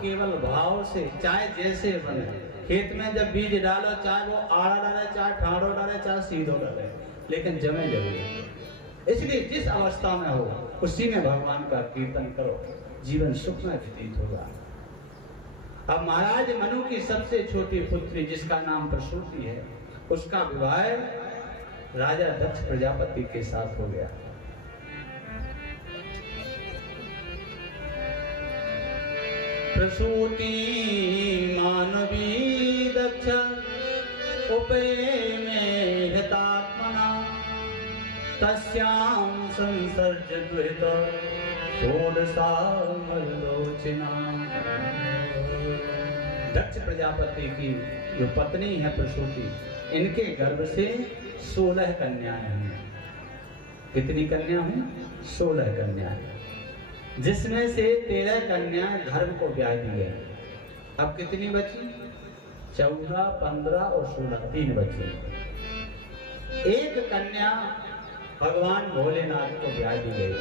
केवल भाव से चाहे जैसे बने, खेत में जब बीज डालो चाहे वो आड़ा डाले, चाहे ठाड़ो डाले, चाहे सीधो डाले, लेकिन जमे जरूर। इसलिए जिस अवस्था में हो उसी में भगवान का कीर्तन करो, जीवन सुख में व्यतीत होगा। अब महाराज मनु की सबसे छोटी पुत्री जिसका नाम प्रसूति है, उसका विवाह राजा दक्ष प्रजापति के साथ हो गया। प्रसूति मानवी दक्ष उपे में हितात्मना तस्यां संसर्ज दुहित षोडशामलोचना। दक्ष प्रजापति की जो पत्नी है प्रसूति, इनके गर्भ से 16 कन्याएं हैं। कितनी कन्या हैं? 16 कन्याएं, जिसमें से 13 कन्याएं धर्म को ब्याह दी गई। अब कितनी बची? 14, 15 और 16, 3 बची। एक कन्या भगवान भोलेनाथ को ब्याह दी गई,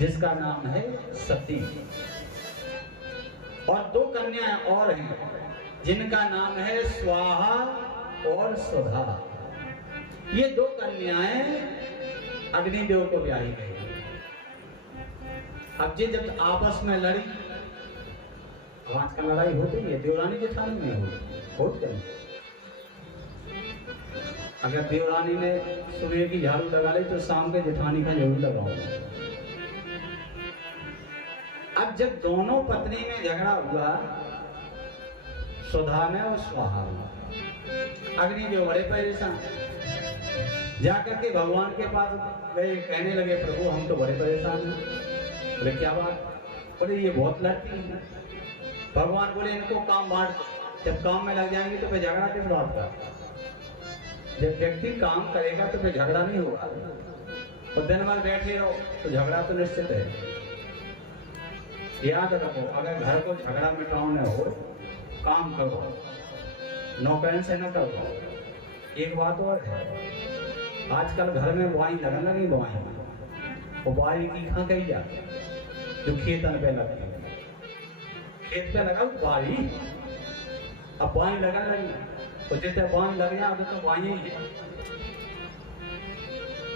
जिसका नाम है सती। और 2 कन्याएं और हैं, जिनका नाम है स्वाहा और सुधा। ये 2 कन्याएं अग्निदेव को ब्याही गई। अब ये जब आपस में लड़ी, आज का लड़ाई होती है देवरानी जेठानी में होती है। अगर देवरानी ने सुबह की झाड़ू लगा ली तो शाम के जेठानी का जरूर लगाओगे। अब जब दोनों पत्नी में झगड़ा हुआ, सुधा में और स्वाहा में, अग्निदेव बड़े परेशान, जाकर के भगवान के पास गए, कहने लगे प्रभु हम तो बड़े परेशान हैं। बोले क्या बात? बोले ये बहुत लड़ती है। भगवान बोले इनको काम बांट, जब काम में लग जाएंगे तो फिर झगड़ा किस बात का? जब व्यक्ति काम करेगा तो फिर झगड़ा नहीं होगा। और दिन भर बैठे रहो तो झगड़ा तो निश्चित है। याद रखो, अगर घर को झगड़ा मिटाने हो, काम करो, नौकरी से न करो। एक बात और है, आजकल घर में बुआई लगन लगी, बुआई और बुआई की कहाँ कही जाती है? जो खेतन पे लगती है, खेत पे लगा बुआई, अब बुआई लगन लगी तो जितने बुआई लग जाए तो बुआई ही है।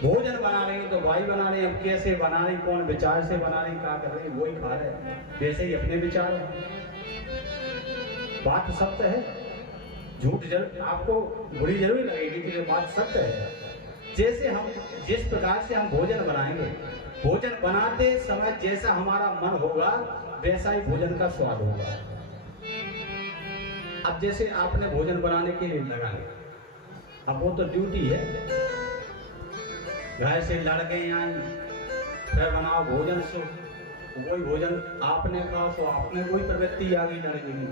भोजन बना रही तो बुआई बना रही, अब कैसे बना रही, कौन विचार से बना रही, क्या कर रही, वही खा रहे, वैसे ही अपने विचार है। बात सत्य है, झूठ जरूर आपको बुरी जरूर लगेगी कि बात सत्य है। जैसे हम जिस प्रकार से हम भोजन बनाएंगे, भोजन बनाते समय जैसा हमारा मन होगा वैसा ही भोजन का स्वाद होगा। अब जैसे आपने भोजन बनाने के लिए लगा, अब वो तो ड्यूटी है, घर से लड़के आई फिर बनाओ भोजन, सो वही भोजन आपने खाओ तो आपने कोई प्रवृत्ति आ गई लड़के की।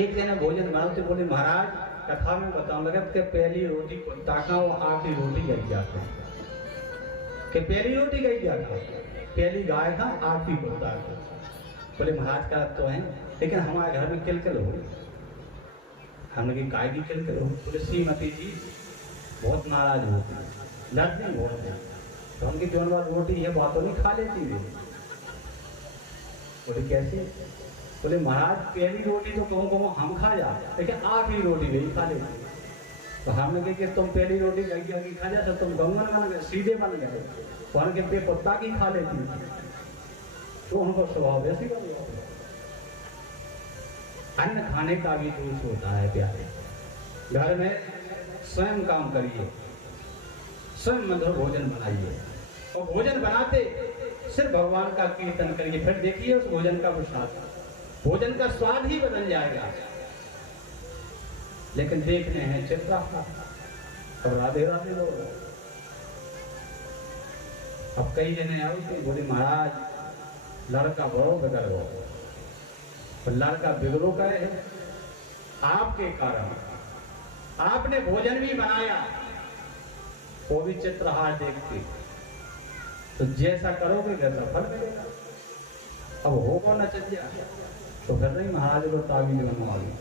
एक दिन भोजन बनाते बोले महाराज कथा में बताने लगा कि पहली रोटी कुत्ता का वो आखिरी रोटी गई जाता कि पहली रोटी गई जाता, पहली गाय का आखिरी कुत्ता का। बोले महाराज का तो है, लेकिन हमारे घर में किलकिल हो, हमने की गाय की किलकिल हो। बोले श्रीमती जी बहुत नाराज होती है, लड़ती बहुत है, तो उनकी जो रोटी है बातों नहीं खा लेती है। बोले कैसे? बोले महाराज पहली रोटी तो कहूँ हम खा जा, लेकिन आखिरी रोटी नहीं खा लेती। तो हमने कहा कि तुम पहली रोटी गई खा जा तो तुम गंगन बन गए, सीधे बन गए, तो उनके पे कुत्ता की खा लेती, तो उनको स्वभाव वैसे बन गया। अन्न खाने का भी दोष होता है प्यारे। घर में स्वयं काम करिए, स्वयं मधुर भोजन बनाइए, और भोजन बनाते सिर्फ भगवान का कीर्तन करिए, फिर देखिए उस भोजन का प्रसाद, भोजन का स्वाद ही बदल जाएगा। लेकिन देखने हैं चित्रा, अब राधे राधे बोल रहे। अब कई जने आए थे, बोले महाराज लड़का बड़ो बिगड़ गो, तो लड़का बिगड़ो का है आपके कारण, आपने भोजन भी बनाया, वो भी चित्रहार देखते, तो जैसा करोगे वैसा फल मिलेगा। अब होगा न चलिए तो फिर नहीं महाराज को ताबीज बनवाओगे।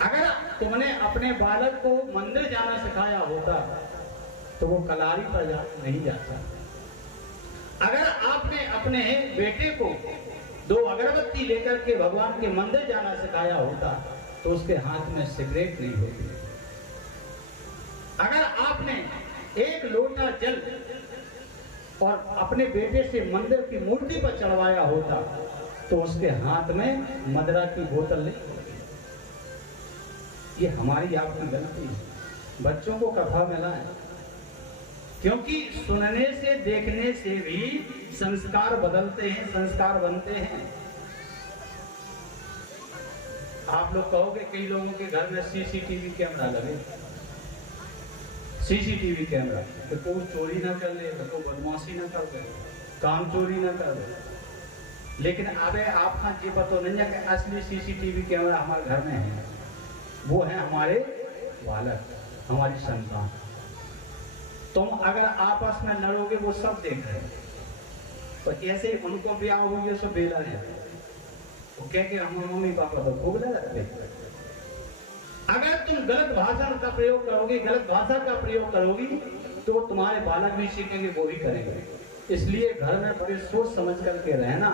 अगर तुमने अपने बालक को मंदिर जाना सिखाया होता तो वो कलारी पर नहीं जाता। अगर आपने अपने बेटे को 2 अगरबत्ती लेकर के भगवान के मंदिर जाना सिखाया होता तो उसके हाथ में सिगरेट नहीं होती। अगर आपने 1 लोटा जल और अपने बेटे से मंदिर की मूर्ति पर चढ़वाया होता तो उसके हाथ में मदरा की बोतल नहीं होती। ये हमारी आपकी गलती है। बच्चों को कथा में लाएं, क्योंकि सुनने से देखने से भी संस्कार बदलते हैं, संस्कार बनते हैं। आप लोग कहोगे कई लोगों के घर में सीसीटीवी कैमरा लगे, सीसीटीवी कैमरा, तो कोई चोरी ना कर ले, तो कोई बदमाशी ना कर ले, काम चोरी ना कर ले। लेकिन अबे आपका जी पता नहीं है कि असली सीसीटीवी कैमरा हमारे घर में है, वो है हमारे बालक, हमारी संतान। तुम अगर आपस में लड़ोगे वो सब देख रहे हैं, तो ऐसे उनको ब्याह हुई है, सब बेला है, वो कह के हम मम्मी पापा तो खूब लड़ते। अगर तुम गलत भाषा का प्रयोग करोगे, गलत भाषा का प्रयोग करोगी, तो तुम्हारे बालक भी सीखेंगे, वो भी करेंगे। इसलिए घर में बड़े सोच समझ करके रहना,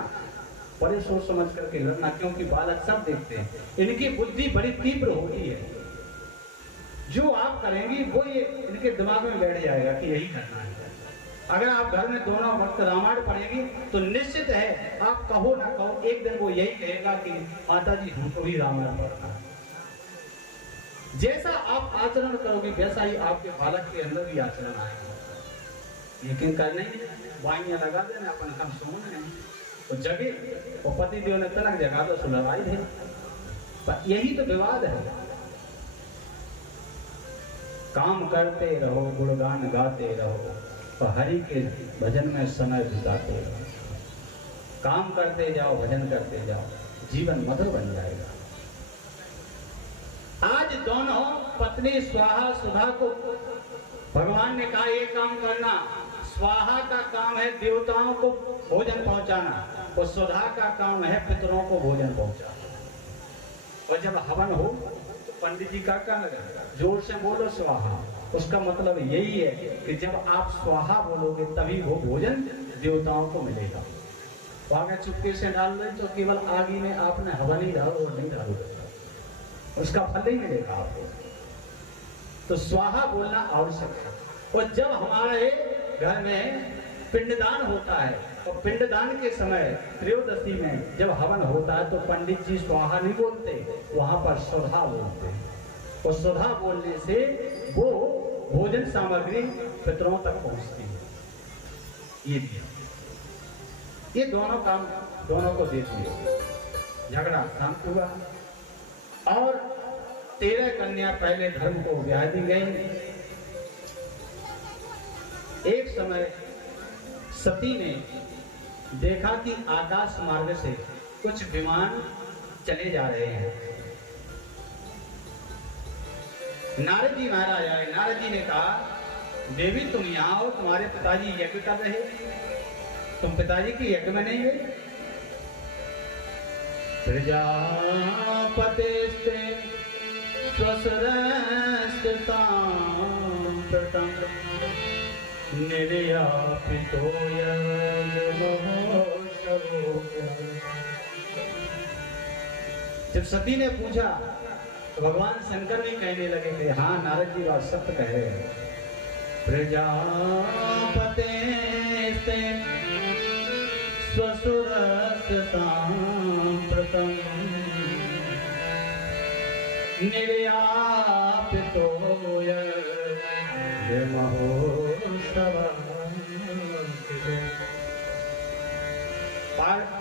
बड़े सोच समझ करके लड़ना, क्योंकि बालक सब देखते हैं, इनकी बुद्धि बड़ी तीव्र होती है। जो आप करेंगी वो ये इनके दिमाग में बैठ जाएगा कि यही करना है। अगर आप घर में दोनों वक्त रामायण पढ़ेगी तो निश्चित है, आप कहो ना कहो, एक दिन वो यही कहेगा कि माता जी हमको भी रामायण पढ़ना है। जैसा आप आचरण करोगे वैसा ही आपके बालक के अंदर भी आचरण आएगा। लेकिन कर नहीं, वाइयां लगा देना, अपन हम सोना है तो जगे, और पति देव ने तलाक जगा तो सुलवाई है। पर यही तो विवाद है। काम करते रहो, गुणगान गाते रहो, तो हरि के भजन में समय बिताते रहो। काम करते जाओ, भजन करते जाओ, जीवन मधुर बन जाएगा। आज दोनों पत्नी स्वाहा सुधा को भगवान ने कहा ये काम करना। स्वाहा का काम है देवताओं को भोजन पहुंचाना, और सुधा का काम है पितरों को भोजन पहुंचाना। और जब हवन हो तो पंडित जी का लगा, जोर से बोलो स्वाहा। उसका मतलब यही है कि जब आप स्वाहा बोलोगे तभी वो भोजन देवताओं को मिलेगा। तो अगर चुपके से डाल रहे तो केवल आग में आपने हवन ही डालो और नहीं डालो, उसका फल नहीं मिलेगा आपको। तो स्वाहा बोलना आवश्यक है। और जब हमारे घर में पिंडदान होता है, और पिंडदान के समय त्रयोदशी में जब हवन होता है, तो पंडित जी स्वाहा नहीं बोलते, वहां पर सुधा बोलते हैं। और सुधा बोलने से वो भोजन सामग्री पितरों तक पहुंचती है। ये दोनों काम दोनों को दे दिए। झगड़ा शांत हुआ, और 13 कन्या पहले धर्म को ब्याह दी गई। एक समय सती ने देखा कि आकाश मार्ग से कुछ विमान चले जा रहे हैं। नारद जी महाराज आए। नारद जी ने कहा, देवी तुम यहाँ हो, तुम्हारे पिताजी यज्ञ कर रहे, तुम पिताजी के यज्ञ में नहीं गए। प्रजापतेस्ते स्वसुरस्तां प्रतं निर्यापितो जब सती ने पूछा तो भगवान शंकर भी कहने लगे कि हाँ नारद जी बात सत्य कह रहे हैं। प्रजापतेस्ते स्वसुरस्तां प्रतं निर्यापितो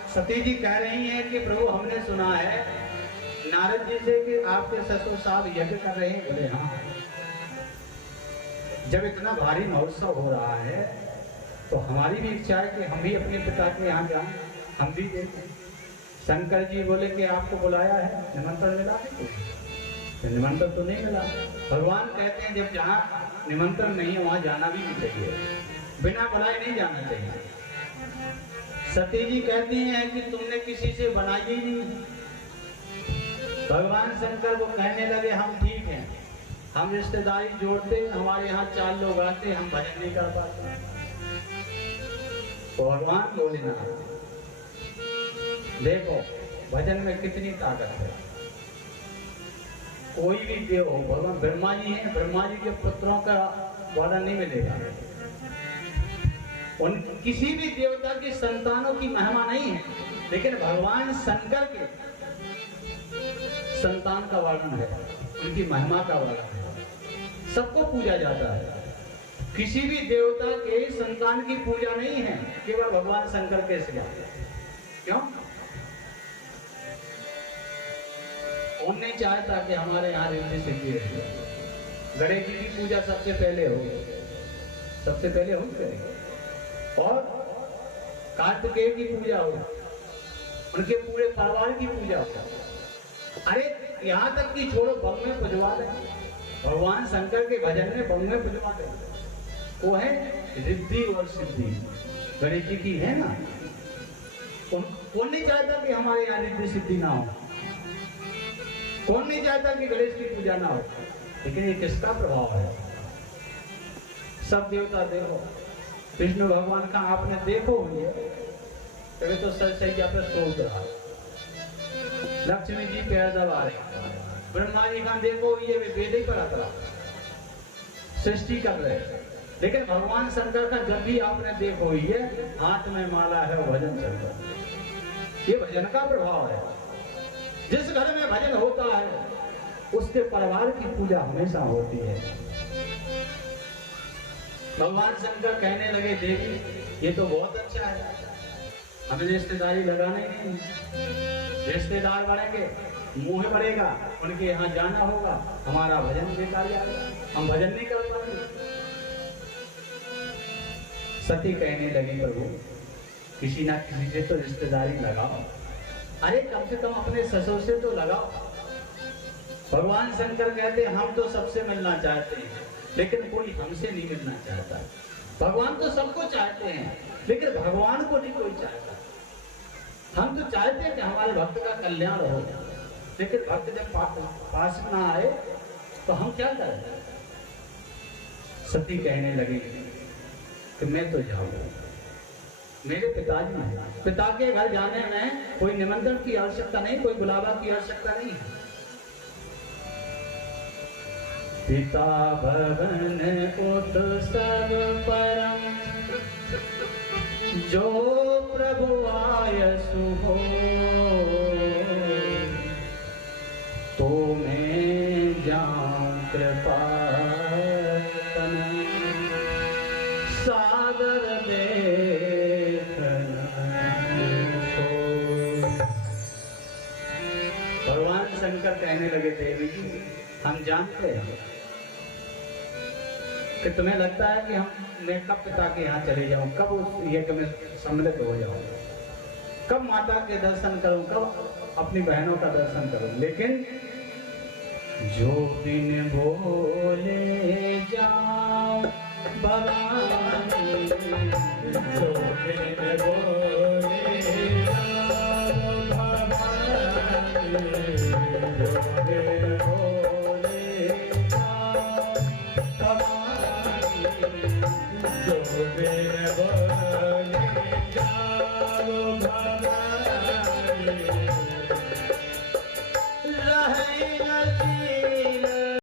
सती जी कह रही हैं कि प्रभु हमने सुना है नारद जी से कि आपके ससुर साहब यज्ञ कर रहे हैं। बोले हाँ। जब इतना भारी महोत्सव हो रहा है तो हमारी भी इच्छा है कि हम भी अपने पिता के यहाँ जाएं, हम भी देखें। शंकर जी बोले कि आपको बुलाया है, निमंत्रण मिला है? निमंत्रण तो नहीं मिला। भगवान कहते हैं जब जहाँ निमंत्रण नहीं है वहां जाना भी नहीं चाहिए, बिना बुलाए नहीं जाना चाहिए। सती जी कहती हैं कि तुमने किसी से बनाई ही नहीं। भगवान शंकर को कहने लगे हम ठीक हैं, हम रिश्तेदारी जोड़ते, हमारे यहाँ 4 लोग आते, हम भजन नहीं कर पाते। तो भगवान बोले ना, देखो भजन में कितनी ताकत है। कोई भी देव हो, भगवान ब्रह्मा जी हैं, ब्रह्मा जी के पुत्रों का वादा नहीं मिलेगा। उन किसी भी देवता की संतानों की महिमा नहीं है, लेकिन भगवान शंकर के संतान का वर्णन है, उनकी महिमा का वर्णन है। सबको पूजा जाता है, किसी भी देवता के संतान की पूजा नहीं है, केवल भगवान शंकर के सिवा। क्यों? कौन नहीं चाहता कि हमारे यहाँ रिद्धि सिद्धि रहे। गणेश जी की पूजा सबसे पहले हो, सबसे पहले हो करेंगे, और कार्तिकेय की पूजा हो, उनके पूरे परिवार की पूजा हो। अरे यहाँ तक कि छोड़ो, बम में पुजवा दें, भगवान शंकर के भजन में बम में पुजवा दें। वो है रिद्धि और सिद्धि, गणेश जी की है ना। कौन नहीं चाहता कि हमारे यहाँ रिद्धि सिद्धि ना हो? कौन नहीं चाहता कि गणेश की पूजा ना हो? लेकिन ये किसका प्रभाव है? सब देवता देखो, विष्णु भगवान का आपने देखो हुई है, कभी तो सर सैया पे सो रहा, लक्ष्मी जी पैर दबा रहे, ब्रह्मा जी का देखो ये वेदे पर अतरा सृष्टि कर रहे। लेकिन भगवान शंकर का जब भी आपने देखो हुई है, हाथ में माला है, भजन चल रहा है। ये भजन का प्रभाव है। जिस घर में भजन होता है उसके परिवार की पूजा हमेशा होती है। भगवान शंकर कहने लगे देवी ये तो बहुत अच्छा है, हमें रिश्तेदारी लगाने नहीं, रिश्तेदार बढ़ेंगे, मुंह बढ़ेगा, उनके यहाँ जाना होगा, हमारा भजन बेकार जाएगा, हम भजन नहीं कर पाएंगे। सती कहने लगी प्रभु किसी ना किसी से तो रिश्तेदारी लगाओ। अरे कम से कम अपने ससुर से तो लगाओ। भगवान शंकर कहते हम तो सबसे मिलना चाहते हैं, लेकिन कोई हमसे नहीं मिलना चाहता। भगवान तो सबको चाहते हैं, लेकिन भगवान को नहीं कोई चाहता। हम तो चाहते हैं कि हमारे भक्त का कल्याण हो, लेकिन भक्त जब पास में ना आए तो हम क्या करें? सती कहने लगी कि मैं तो जाऊंगा, मेरे पिताजी हैं, पिता के घर जाने में कोई निमंत्रण की आवश्यकता नहीं, कोई बुलावा की आवश्यकता नहीं है। पिता भवन उत्सव परम जो प्रभु आयसु हो, तो मैं जाऊं कृपा सागर भगवान शंकर कहने लगे देवी जी हम जानते हैं कि तुम्हें लगता है कि मैं कब पिता के यहाँ चले जाऊं, कब उस यज्ञ में सम्मिलित हो जाऊं, कब माता के दर्शन करूं, कब अपनी बहनों का दर्शन करूं, लेकिन जो दिन बोले जाऊं भवानी, जो दिन बोले